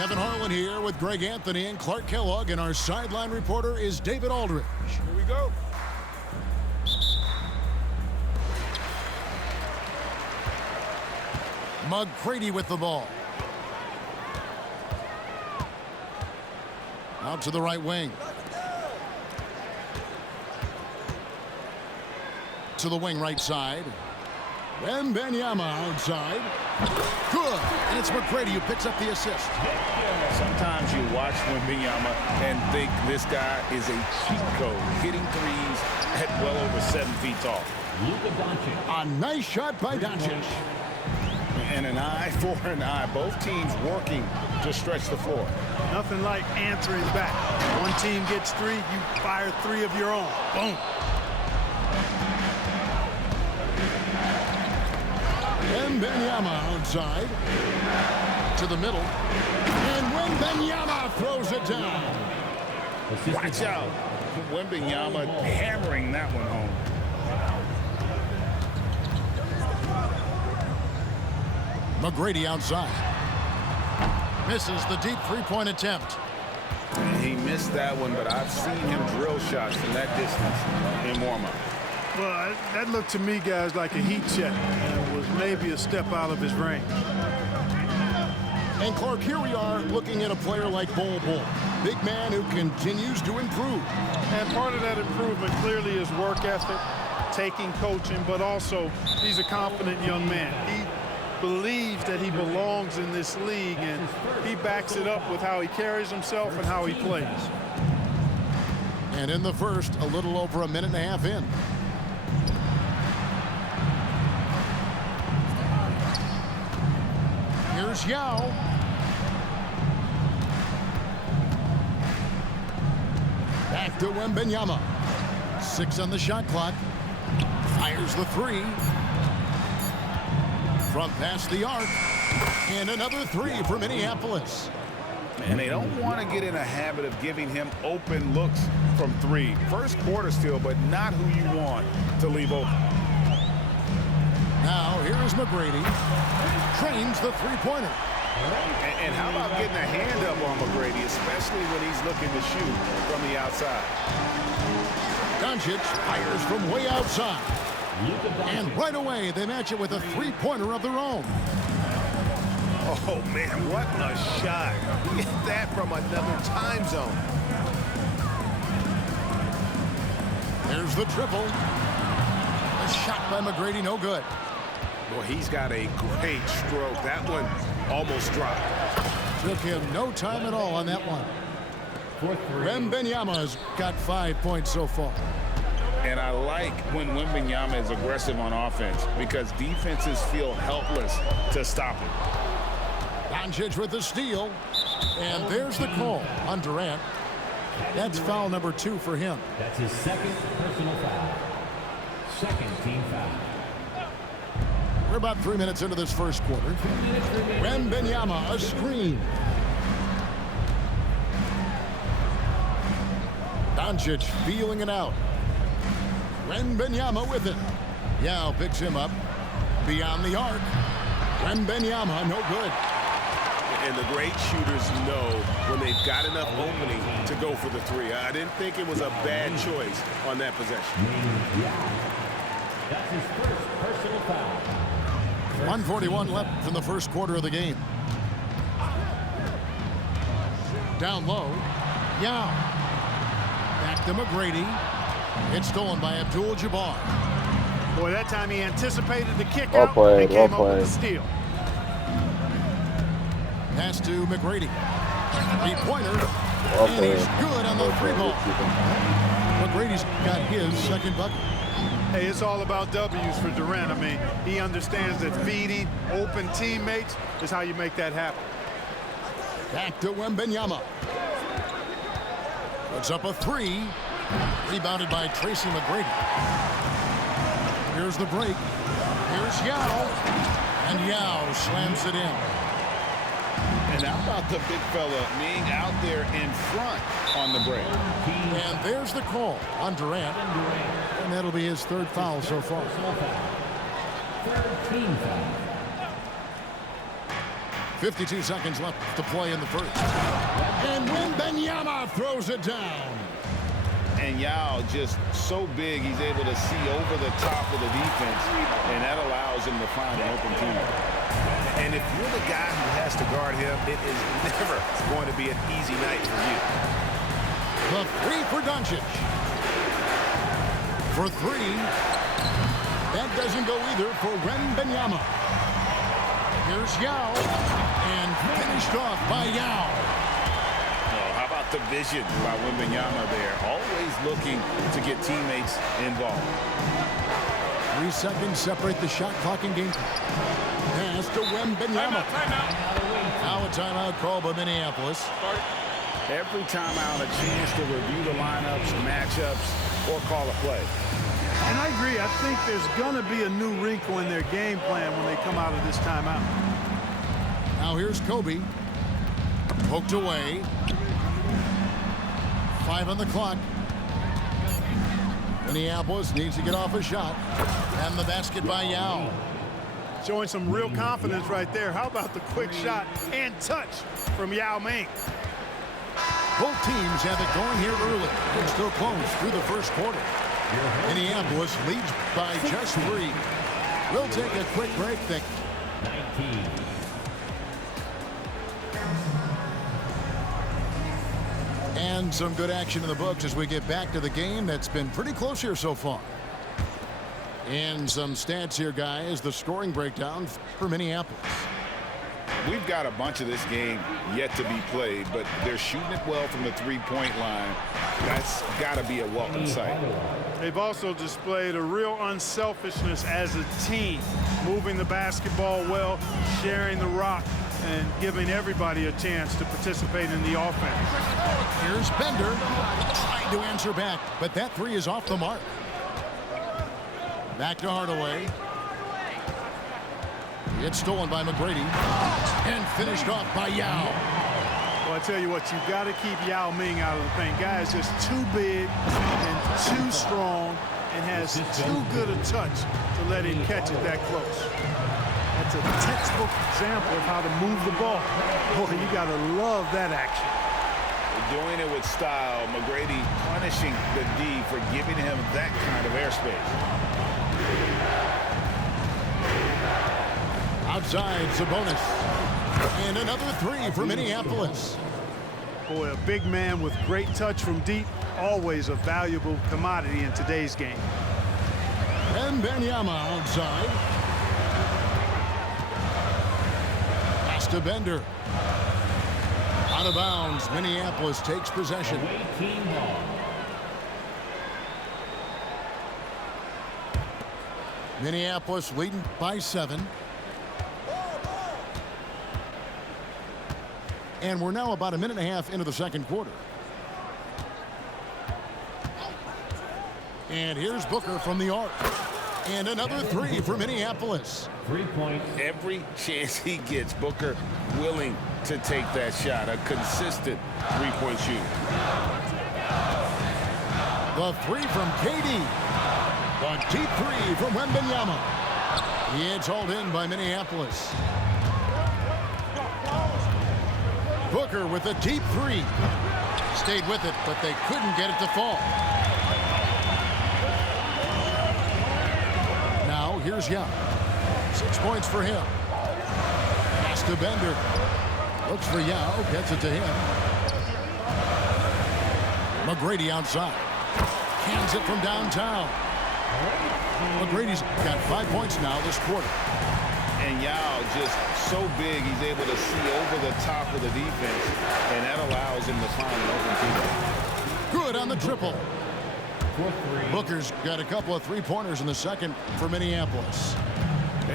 Kevin Harlan here with Greg Anthony and Clark Kellogg, and our sideline reporter is David Aldridge. Here we go. McGrady with the ball. Out to the right wing. To the wing right side. Wembanyama outside. Good. And it's McGrady who picks up the assist. Sometimes you watch Wembanyama and think this guy is a cheat code, hitting threes at well over 7 feet tall. A nice shot by Doncic. And an eye for an eye. Both teams working to stretch the floor. Nothing like answering back. One team gets 3, you fire 3 of your own. Boom. Wembanyama outside to the middle, and Wembanyama throws it down. Watch out. Wembanyama hammering that one home. McGrady outside. Misses the deep three-point attempt. He missed that one, but I've seen him drill shots from that distance in warm-up. Well, that looked to me, guys, like a heat check. It was maybe a step out of his range. And Clark, here we are looking at a player like Bol Bol. Big man who continues to improve. And part of that improvement clearly is work ethic, taking coaching, but also he's a confident young man. He believes that he belongs in this league, and he backs it up with how he carries himself and how he plays. And in the first, a little over a minute and a half in. Here's Yao. Back to Wembanyama. 6 on the shot clock. Fires the 3. From past the arc. And another 3 for Minneapolis. And they don't want to get in a habit of giving him open looks from 3. First quarter still, but not who you want to leave open. Now, here is McGrady. Trains the three-pointer. And how about getting a hand up on McGrady, especially when he's looking to shoot from the outside. Doncic fires from way outside. And right away, they match it with a three-pointer of their own. Oh, man, what a shot. Get that from another time zone. There's the triple. A shot by McGrady, no good. Boy, he's got a great stroke. That one almost dropped. Took him no time at all on that one. Wembanyama's got 5 points so far. And I like when Wembanyama is aggressive on offense because defenses feel helpless to stop him. Doncic with the steal. And there's the call on Durant. That's foul number 2 for him. That's his second personal foul. Second team foul. We're about 3 minutes into this first quarter. Wembanyama, a screen. Doncic feeling it out. Wembanyama with it. Yao picks him up. Beyond the arc. Wembanyama, no good. And the great shooters know when they've got enough opening to go for the 3. I didn't think it was a bad choice on that possession. That's his first personal foul. 1:41 left in the first quarter of the game. Down low. Yao. Back to McGrady. It's stolen by Abdul-Jabbar. Boy, that time he anticipated the kick out and came up with the steal. Pass to McGrady. Three-pointer. And he's good on the 3-ball. McGrady's got his second bucket. Hey, it's all about W's for Durant. I mean, he understands that feeding open teammates is how you make that happen. Back to Wembanyama. Puts up a 3. Rebounded by Tracy McGrady. Here's the break. Here's Yao. And Yao slams it in. And how about the big fella being out there in front on the break? And there's the call on Durant. And that'll be his 3rd foul so far. Third team foul. 52 seconds left to play in the first. And Wembanyama throws it down. And Yao just so big, he's able to see over the top of the defense, and that allows him to find an open teammate. And if you're the guy who has to guard him, it is never going to be an easy night for you. The three for Doncic. For three. That doesn't go either for Wembanyama. Here's Yao. And finished off by Yao. Oh, how about the vision by Wembanyama there? Always looking to get teammates involved. 3 seconds separate the shot clock and game clock. Pass to Wembanyama. Now a timeout called by Minneapolis. Every timeout, a chance to review the lineups, matchups, or call a play. And I agree. I think there's going to be a new wrinkle in their game plan when they come out of this timeout. Now here's Kobe. Poked away. 5 on the clock. Minneapolis needs to get off a shot. And the basket by Yao. Showing some real confidence right there. How about the quick shot and touch from Yao Ming? Both teams have it going here early. And still close through the first quarter. Minneapolis leads by just 3. We'll take a quick break. 19. And some good action in the books as we get back to the game that's been pretty close here so far. And some stats here, guys. The scoring breakdown for Minneapolis. We've got a bunch of this game yet to be played, but they're shooting it well from the three-point line. That's got to be a welcome sight. They've also displayed a real unselfishness as a team, moving the basketball well, sharing the rock, and giving everybody a chance to participate in the offense. Here's Bender trying to answer back, but that three is off the mark. Back to Hardaway. It's stolen by McGrady and finished off by Yao. Well, I tell you what, you've got to keep Yao Ming out of the paint. Guy is just too big and too strong and has too good a touch to let him catch it that close. That's a textbook example of how to move the ball. Boy, you got to love that action. Doing it with style. McGrady punishing the D for giving him that kind of airspace. Outside, Sabonis. And another three for Minneapolis. Boy, a big man with great touch from deep, always a valuable commodity in today's game. And Wembanyama outside. Pass to Bender. Out of bounds, Minneapolis takes possession. Away team ball. Minneapolis leading by 7. And we're now about a minute and a half into the second quarter. And here's Booker from the arc. And another three for Minneapolis. 3 points. Every chance he gets, Booker willing to take that shot. A consistent three-point shooter. The three from KD. The deep three from Wembanyama. It's hauled in by Minneapolis. Booker with a deep three. Stayed with it, but they couldn't get it to fall. Now, here's Yao. 6 points for him. Pass to Bender. Looks for Yao. Gets it to him. McGrady outside. Cans it from downtown. McGrady's got 5 points now this quarter. And Yao just so big, he's able to see over the top of the defense, and that allows him to find an open teammate. Good on the triple. For 3. Booker's got a couple of three-pointers in the second for Minneapolis.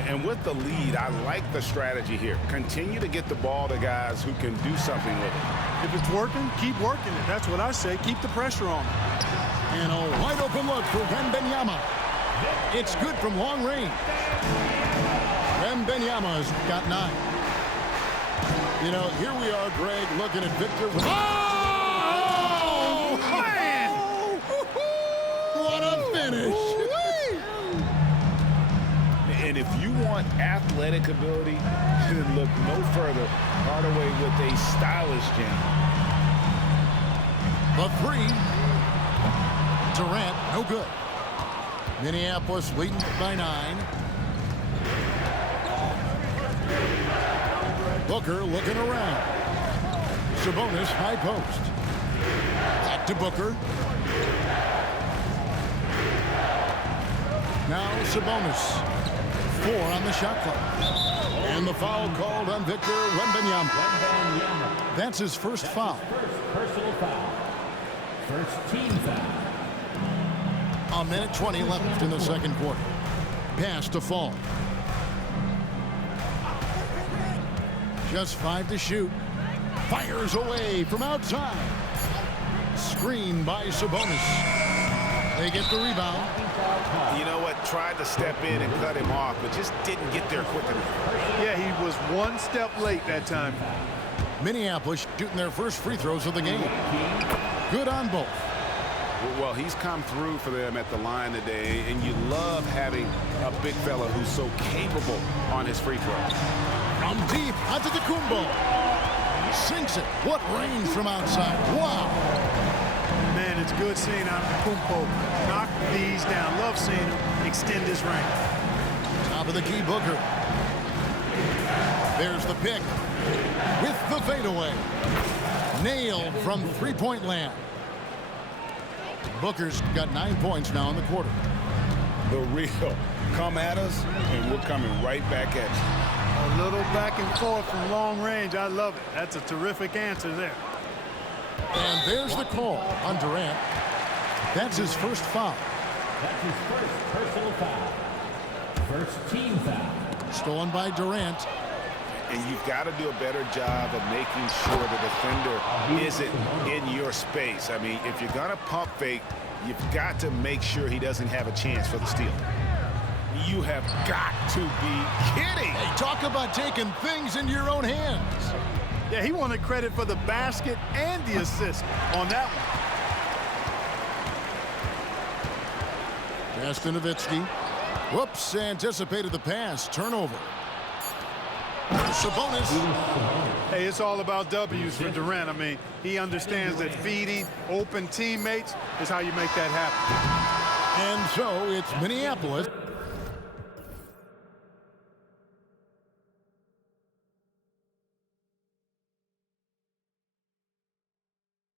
And with the lead, I like the strategy here. Continue to get the ball to guys who can do something with it. If it's working, keep working it. That's what I say. Keep the pressure on. And a wide-open look for Wembanyama. It's good from long range. Wembanyama's got 9. You know, here we are, Greg, looking at Victor. Oh, man! What a finish! And And if you want athletic ability, then look no further. Hardaway with a stylish jam. The three. Durant, no good. Minneapolis leading by 9. Booker looking around. Sabonis high post. Back to Booker. Now Sabonis. 4 on the shot clock. And the foul called on Victor Wembanyama. That's his first foul. Personal foul. First team foul. A minute 20 left in the second quarter. Pass to Fall. Just 5 to shoot. Fires away from outside. Screen by Sabonis. They get the rebound. You know what? Tried to step in and cut him off, but just didn't get there quick enough. Yeah, he was one step late that time. Minneapolis shooting their first free throws of the game. Good on both. Well, he's come through for them at the line today, and you love having a big fella who's so capable on his free throws. From deep, Antetokounmpo. Sinks it. What range from outside. Wow. Man, it's good seeing Antetokounmpo knock these down. Love seeing him extend his range. Top of the key, Booker. There's the pick. With the fadeaway. Nailed from three-point land. Booker's got 9 points now in the quarter. The real. Come at us, and we're coming right back at you. A little back and forth from long range. I love it. That's a terrific answer there. And there's the call on Durant. That's his first foul. That's his first personal foul. First team foul. Stolen by Durant. And you've got to do a better job of making sure the defender isn't in your space. I mean, if you're going to pump fake, you've got to make sure he doesn't have a chance for the steal. You have got to be kidding. Hey, talk about taking things into your own hands. Yeah, he wanted credit for the basket and the assist on that one. Pass to Nowitzki. Whoops, anticipated the pass. Turnover. Sabonis. Hey, it's all about W's for Durant. I mean, he understands that feeding open teammates is how you make that happen. And so it's Minneapolis